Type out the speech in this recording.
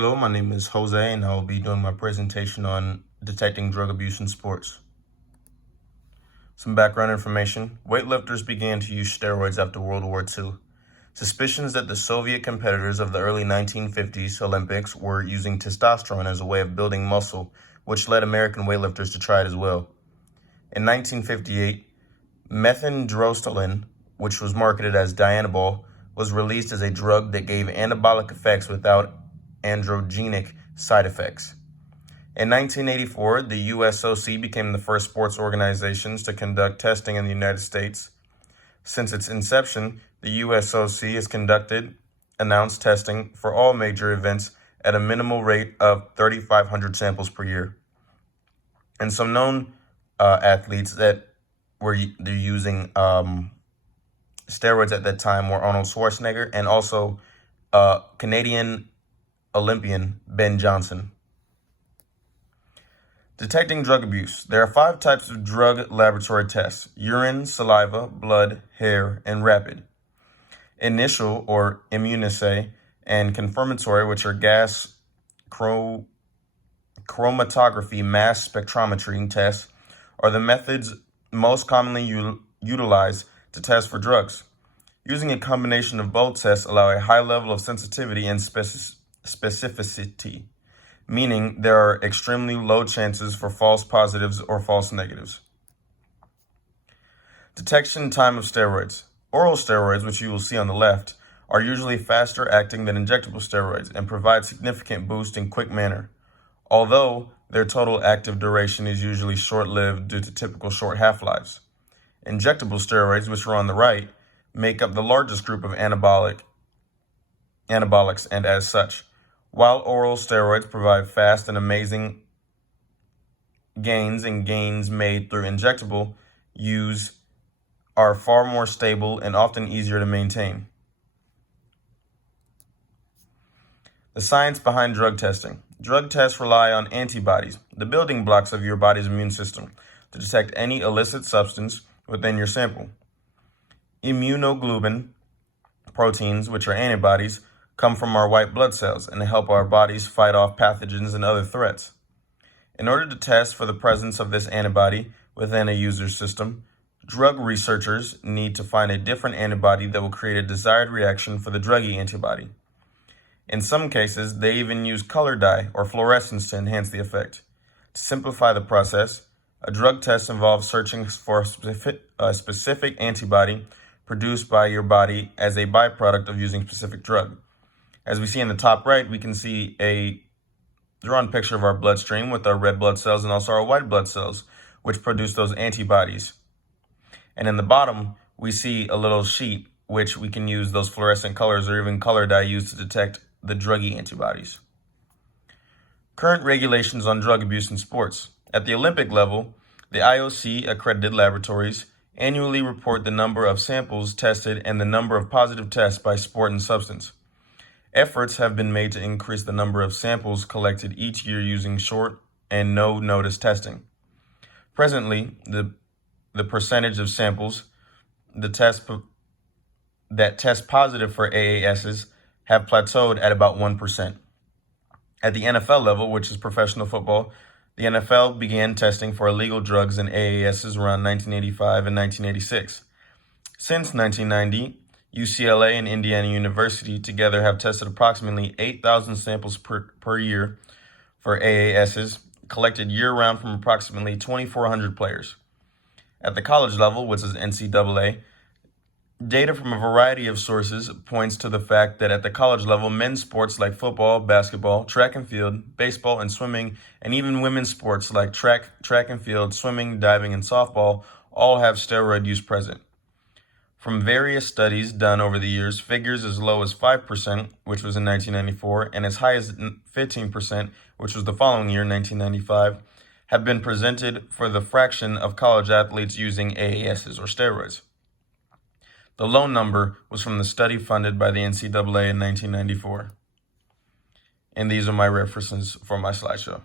Hello, my name is Jose, and I will be doing my presentation on detecting drug abuse in sports. Some background information. Weightlifters began to use steroids after World War II. Suspicions that the Soviet competitors of the early 1950s Olympics were using testosterone as a way of building muscle, which led American weightlifters to try it as well. In 1958, methandrosteline, which was marketed as Dianabol, was released as a drug that gave anabolic effects without androgenic side effects. In 1984, the USOC became the first sports organizations to conduct testing in the United States. Since its inception, the USOC has announced testing for all major events at a minimal rate of 3,500 samples per year. And some known athletes that were using steroids at that time were Arnold Schwarzenegger and also Canadian Olympian Ben Johnson. Detecting drug abuse. There are 5 types of drug laboratory tests: urine, saliva, blood, hair, and rapid. Initial or immunoassay and confirmatory, which are gas chromatography mass spectrometry tests, are the methods most commonly utilized to test for drugs. Using a combination of both tests allow a high level of sensitivity and specificity, meaning there are extremely low chances for false positives or false negatives. Detection time of steroids. Oral steroids, which you will see on the left, are usually faster acting than injectable steroids and provide significant boost in quick manner, although their total active duration is usually short-lived due to typical short half-lives. Injectable steroids, which are on the right, make up the largest group of anabolics, and as such, while oral steroids provide fast and amazing gains made through injectable use are far more stable and often easier to maintain. The science behind drug testing. Drug tests rely on antibodies, the building blocks of your body's immune system, to detect any illicit substance within your sample. Immunoglobulin proteins, which are antibodies, come from our white blood cells and help our bodies fight off pathogens and other threats. In order to test for the presence of this antibody within a user's system, drug researchers need to find a different antibody that will create a desired reaction for the druggy antibody. In some cases, they even use color dye or fluorescence to enhance the effect. To simplify the process, a drug test involves searching for a specific antibody produced by your body as a byproduct of using a specific drug. As we see in the top right, we can see a drawn picture of our bloodstream with our red blood cells and also our white blood cells, which produce those antibodies. And in the bottom, we see a little sheet, which we can use those fluorescent colors or even color dye used to detect the druggy antibodies. Current regulations on drug abuse in sports. At the Olympic level, the IOC accredited laboratories annually report the number of samples tested and the number of positive tests by sport and substance. Efforts have been made to increase the number of samples collected each year using short and no-notice testing. Presently, the percentage of samples that test positive for AASs have plateaued at about 1%. At the NFL level, which is professional football, the NFL began testing for illegal drugs and AASs around 1985 and 1986. Since 1990, UCLA and Indiana University together have tested approximately 8,000 samples per year for AASs, collected year-round from approximately 2,400 players. At the college level, which is NCAA, data from a variety of sources points to the fact that at the college level, men's sports like football, basketball, track and field, baseball, and swimming, and even women's sports like track and field, swimming, diving, and softball all have steroid use present. From various studies done over the years, figures as low as 5%, which was in 1994, and as high as 15%, which was the following year, 1995, have been presented for the fraction of college athletes using AASs or steroids. The low number was from the study funded by the NCAA in 1994. And these are my references for my slideshow.